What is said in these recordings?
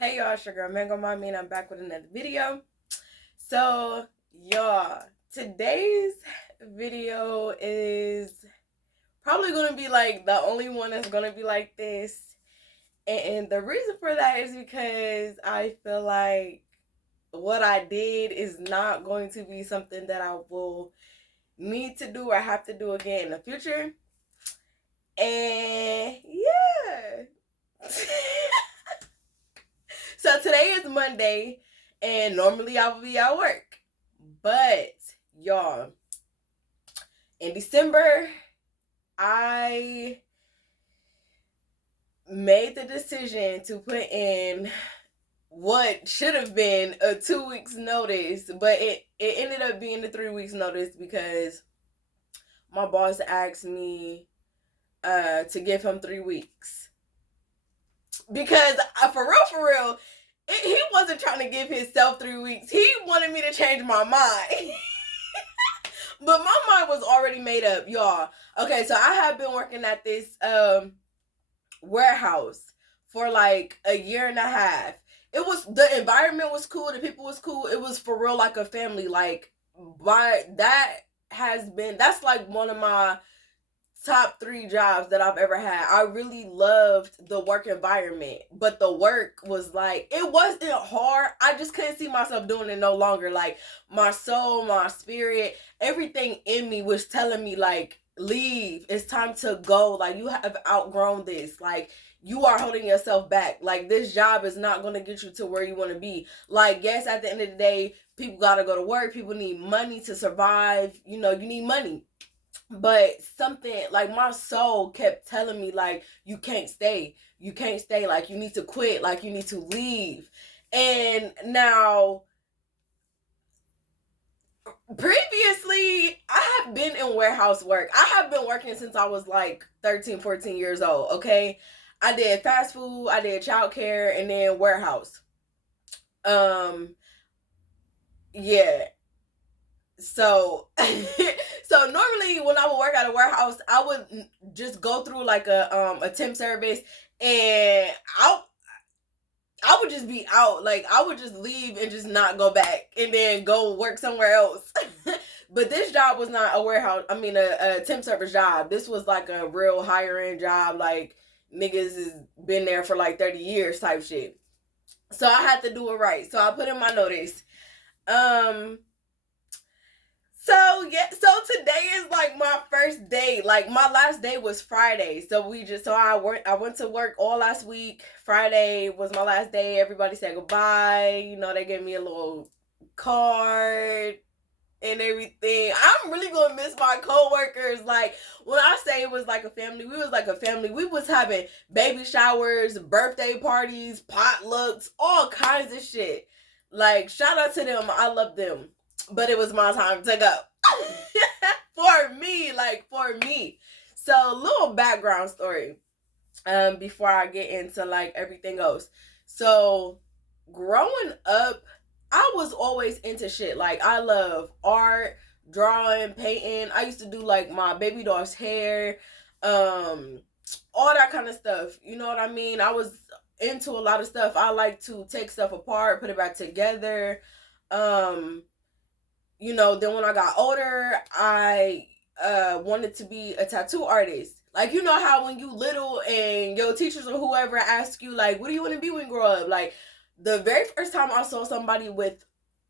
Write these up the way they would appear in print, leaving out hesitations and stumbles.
Hey y'all, it's your girl Mango Mommy, and I'm back with another video. So, y'all, today's video is probably gonna be like the only one that's gonna be like this. And the reason for that is because I feel like what I did is not going to be something that I will need to do or have to do again in the future. And yeah. So today is Monday, and normally I would be at work. But, y'all, in December, I made the decision to put in what should have been a 2 weeks notice, but it ended up being a 3 weeks notice because my boss asked me to give him 3 weeks. Because for real, he wasn't trying to give himself 3 weeks. He wanted me to change my mind. But my mind was already made up, y'all. Okay, so I have been working at this warehouse for like a year and a half. The environment was cool, the people was cool. It was for real like a family. Like, that's like one of my top 3 jobs that I've ever had. I really loved the work environment, but the work was like, it wasn't hard. I just couldn't see myself doing it no longer. Like, my soul, my spirit, everything in me was telling me, like, leave. It's time to go. Like, you have outgrown this. Like, you are holding yourself back. Like, this job is not going to get you to where you want to be. Like, yes, at the end of the day, people got to go to work. People need money to survive. You know, you need money. But something like my soul kept telling me, like, you can't stay, like, you need to quit, like, you need to leave. And now, previously, I have been in warehouse work. I have been working since I was like 13, 14 years old. Okay, I did fast food, I did childcare, and then warehouse. Yeah. So so normally when I would work at a warehouse, I would just go through like a temp service, and I would just be out. Like, I would just leave and just not go back and then go work somewhere else. But this job was not a warehouse, I mean a temp service job. This was like a real higher end job, like niggas has been there for like 30 years type shit. So I had to do it right. So I put in my notice. So yeah, so today is like my first day. Like, my last day was Friday. So I went to work all last week. Friday was my last day. Everybody said goodbye. You know, they gave me a little card and everything. I'm really gonna miss my coworkers. Like, when I say it was like a family, we was like a family. We was having baby showers, birthday parties, potlucks, all kinds of shit. Like, shout out to them. I love them. But it was my time to go. For me. So, little background story. Before I get into like everything else. So, growing up, I was always into shit. Like, I love art, drawing, painting. I used to do like my baby doll's hair, all that kind of stuff. You know what I mean? I was into a lot of stuff. I like to take stuff apart, put it back together. Then when I got older, I wanted to be a tattoo artist. Like, you know how when you little and your teachers or whoever ask you, like, what do you want to be when you grow up? Like, the very first time I saw somebody with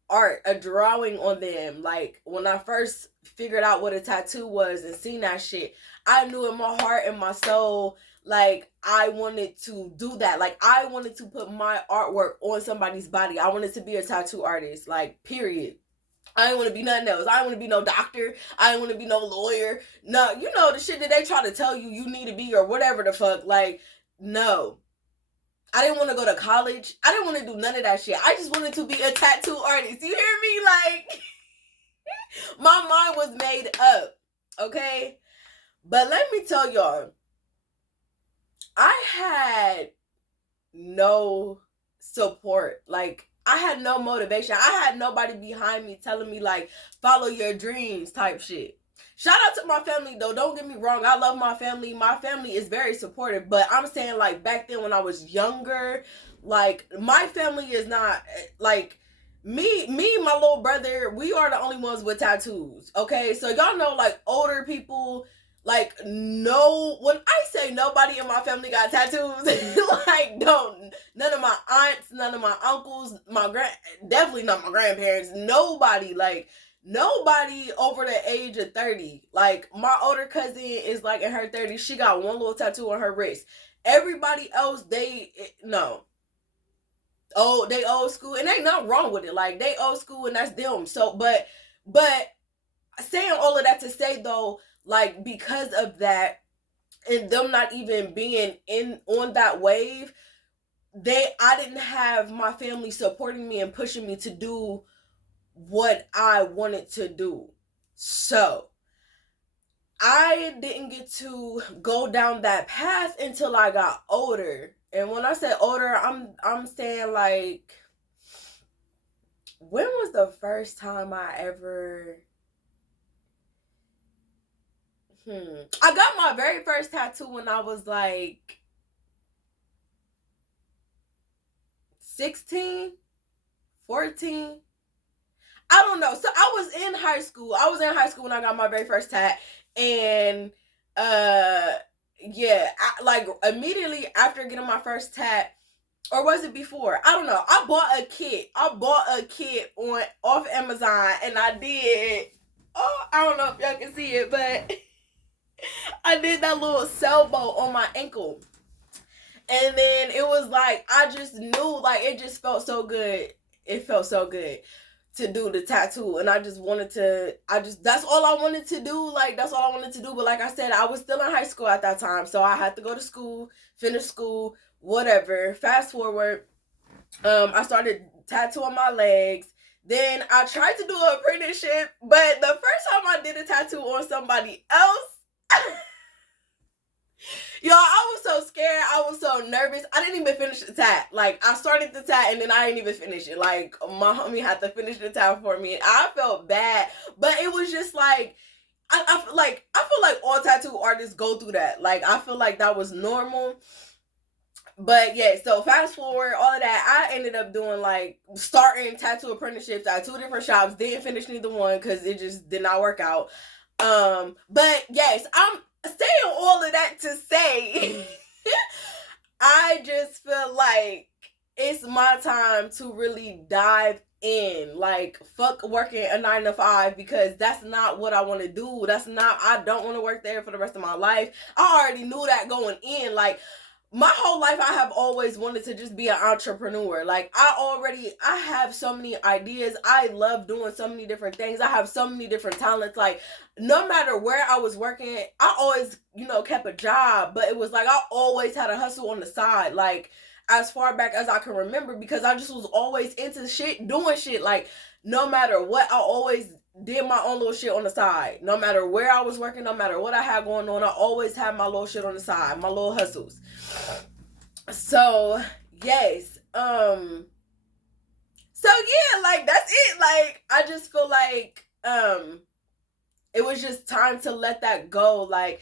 art, a drawing on them, like, when I first figured out what a tattoo was and seen that shit, I knew in my heart and my soul, like, I wanted to do that. Like, I wanted to put my artwork on somebody's body. I wanted to be a tattoo artist, like, period. I didn't want to be nothing else. I didn't want to be no doctor. I didn't want to be no lawyer. No, you know, the shit that they try to tell you need to be or whatever the fuck. Like, no. I didn't want to go to college. I didn't want to do none of that shit. I just wanted to be a tattoo artist. You hear me? Like, my mind was made up. Okay? But let me tell y'all, I had no support. Like, I had no motivation. I had nobody behind me telling me, like, follow your dreams type shit. Shout out to my family, though. Don't get me wrong. I love my family. My family is very supportive. But I'm saying, like, back then when I was younger, Like, my family is not like me, my little brother, we are the only ones with tattoos. Okay, so y'all know, like, older people, like, no, when I say nobody in my family got tattoos, like, don't, none of my aunts, none of my uncles, definitely not my grandparents, nobody, like, nobody over the age of 30. Like, my older cousin is like in her 30s. She got one little tattoo on her wrist. Everybody else, no. Oh, they old school, and ain't nothing wrong with it. Like, they old school, and that's them. So, but saying all of that to say, though, like, because of that, and them not even being in on that wave, I didn't have my family supporting me and pushing me to do what I wanted to do. So I didn't get to go down that path until I got older. And when I say older, I'm saying, like, when was the first time I ever I got my very first tattoo when I was like 16, 14. I don't know. So I was in high school. When I got my very first tat, and yeah, like, immediately after getting my first tat, or was it before? I don't know. I bought a kit. On off Amazon, and I did. Oh, I don't know if y'all can see it, but I did that little sailboat on my ankle. And then it was like, I just knew, like, it just felt so good. It felt so good to do the tattoo. And that's all I wanted to do. Like, that's all I wanted to do. But like I said, I was still in high school at that time. So I had to go to school, finish school, whatever. Fast forward, I started tattooing my legs. Then I tried to do an apprenticeship. But the first time I did a tattoo on somebody else, y'all, I was so scared. I was so nervous. I didn't even finish the tat. Like, I started the tat and then I didn't even finish it. Like, my homie had to finish the tat for me. And I felt bad. But it was just like, I feel like all tattoo artists go through that. Like, I feel like that was normal. But yeah, so fast forward, all of that, I ended up doing, like, starting tattoo apprenticeships at 2 different shops. Didn't finish neither one because it just did not work out. But yes, I'm saying all of that to say, I just feel like it's my time to really dive in. Like, fuck working a 9 to 5, because that's not what I want to do. I don't want to work there for the rest of my life. I already knew that going in. Like, my whole life I have always wanted to just be an entrepreneur. Like, I have so many ideas. I love doing so many different things. I have so many different talents. Like, no matter where I was working, I always, kept a job, but it was like I always had a hustle on the side. Like, as far back as I can remember, because I just was always into shit, doing shit. Like, no matter what, I always did my own little shit on the side. No matter where I was working, no matter what I had going on, I always had my little shit on the side, my little hustles. So yes, so yeah, like, that's it. Like, I just feel like it was just time to let that go. Like,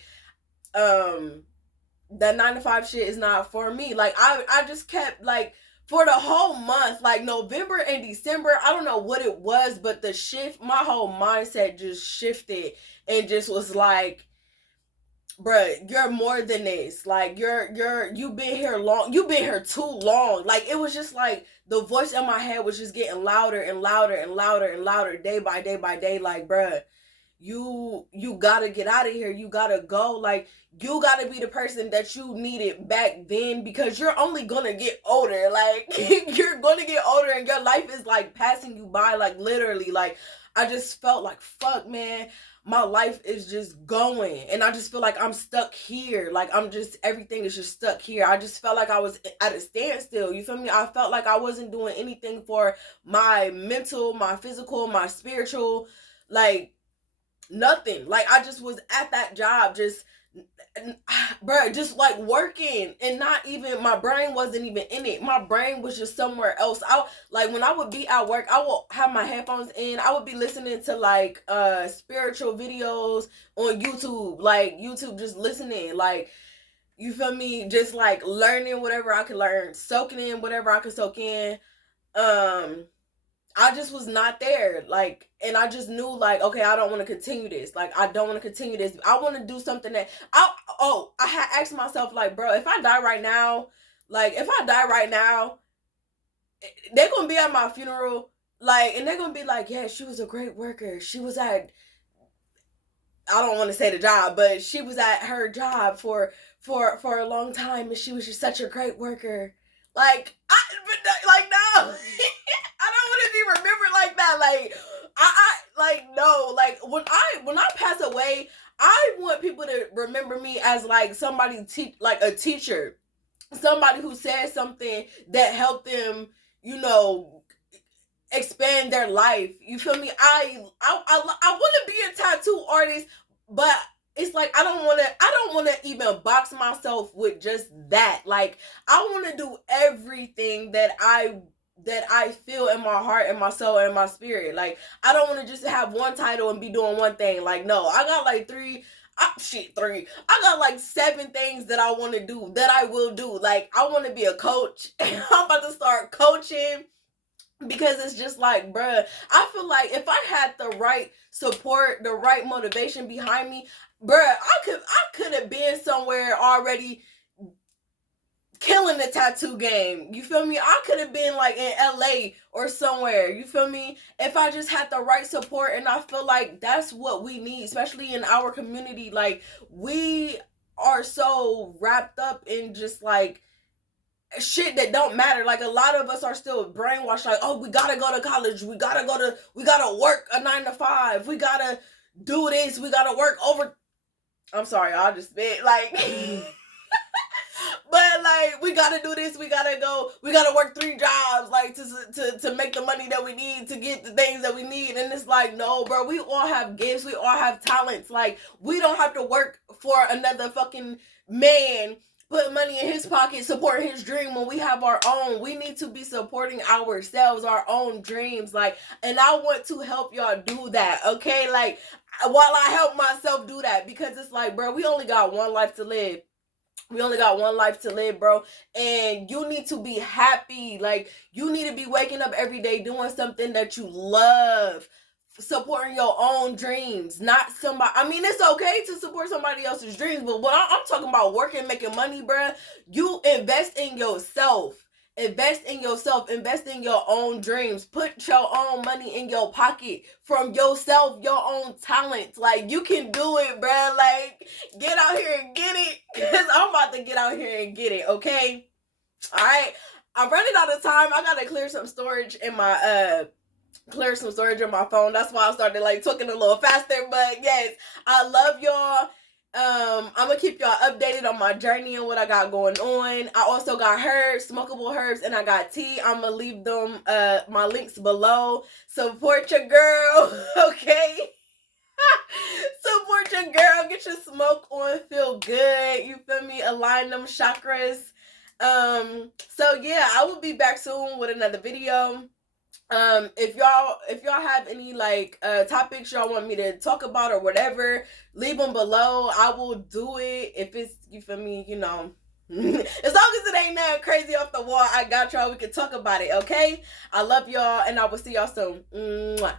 that 9 to 5 shit is not for me. Like, I just kept, like, for the whole month, like November and December, I don't know what it was, but my whole mindset just shifted and just was like, bruh, you're more than this. Like, you've been here long. You've been here too long. Like, it was just like the voice in my head was just getting louder and louder and louder and louder, day by day by day. Like, bruh, you gotta get out of here. You gotta go. Like, you gotta be the person that you needed back then, because you're only gonna get older. Like, you're gonna get older and your life is, like, passing you by, like, literally. Like, I just felt like, fuck, man, my life is just going, and I just feel like I'm stuck here. Like, everything is just stuck here. I just felt like I was at a standstill. You feel me? I felt like I wasn't doing anything for my mental, my physical, my spiritual, like, nothing. Like, I just was at that job, just, bro, just like working, and not even, my brain wasn't even in it. My brain was just somewhere else. Like, when I would be at work, I would have my headphones in. I would be listening to, like, spiritual videos on YouTube, like, YouTube, just listening. Like, You feel me? Just like learning whatever I could learn, soaking in whatever I could soak in. I just was not there. Like, and I just knew, like, okay, I don't want to continue this. Like, I don't want to continue this. I want to do something that I had asked myself, like, bro, if I die right now, they're gonna be at my funeral, like, and they're gonna be like, yeah, she was a great worker. She was at, I don't want to say the job, but she was at her job for a long time, and she was just such a great worker. Like, like no, I don't want to be remembered like that. Like, like no, like when I pass away, I want people to remember me as like somebody like a teacher, somebody who said something that helped them, you know, expand their life. You feel me? I want to be a tattoo artist, but it's like I don't want to even box myself with just that. Like, I want to do everything that I feel in my heart and my soul and my spirit. Like, I don't want to just have one title and be doing one thing. Like, no, I got like three. I got like 7 things that I want to do, that I will do. Like, I want to be a coach. I'm about to start coaching, because it's just like, bruh, I feel like if I had the right support, the right motivation behind me, bruh, I could have been somewhere already killing the tattoo game. You feel me? I could have been like in LA or somewhere. You feel me? If I just had the right support. And I feel like that's what we need, especially in our community. Like, we are so wrapped up in just like shit that don't matter. Like, a lot of us are still brainwashed, like, oh, we gotta go to college, we gotta work a 9 to 5, we gotta do this, we gotta work over. I'm sorry, I just spit like but like, we gotta do this, we gotta work 3 jobs, like, to make the money that we need to get the things that we need. And it's like, no, bro, we all have gifts, we all have talents. Like, we don't have to work for another fucking man, put money in his pocket, support his dream, when we have our own. We need to be supporting ourselves, our own dreams. Like, and I want to help y'all do that, okay? Like, while I help myself do that, because it's like, bro, we only got one life to live. We only got one life to live, bro. And you need to be happy. Like, you need to be waking up every day doing something that you love, supporting your own dreams, not somebody. I mean, it's okay to support somebody else's dreams, but when I'm talking about working, making money, bruh, you invest in yourself. Invest in yourself. Invest in your own dreams. Put your own money in your pocket from yourself, your own talents. Like, you can do it, bruh. Like, get out here and get it. Because I'm about to get out here and get it, okay? All right. I'm running out of time. I got to clear some storage in my phone. That's why I started like talking a little faster. But yes, I love y'all. I'm gonna keep y'all updated on my journey and what I got going on. I also got herbs, smokable herbs, and I got tea. I'm gonna leave them my links below. Support your girl, okay? Support your girl. Get your smoke on. Feel good. You feel me? Align them chakras. So yeah, I will be back soon with another video. If y'all have any like topics y'all want me to talk about or whatever, leave them below. I will do it if it's, you feel me, you know. As long as it ain't nothing crazy off the wall, I got y'all. We can talk about it, okay? I love y'all, and I will see y'all soon. Mwah.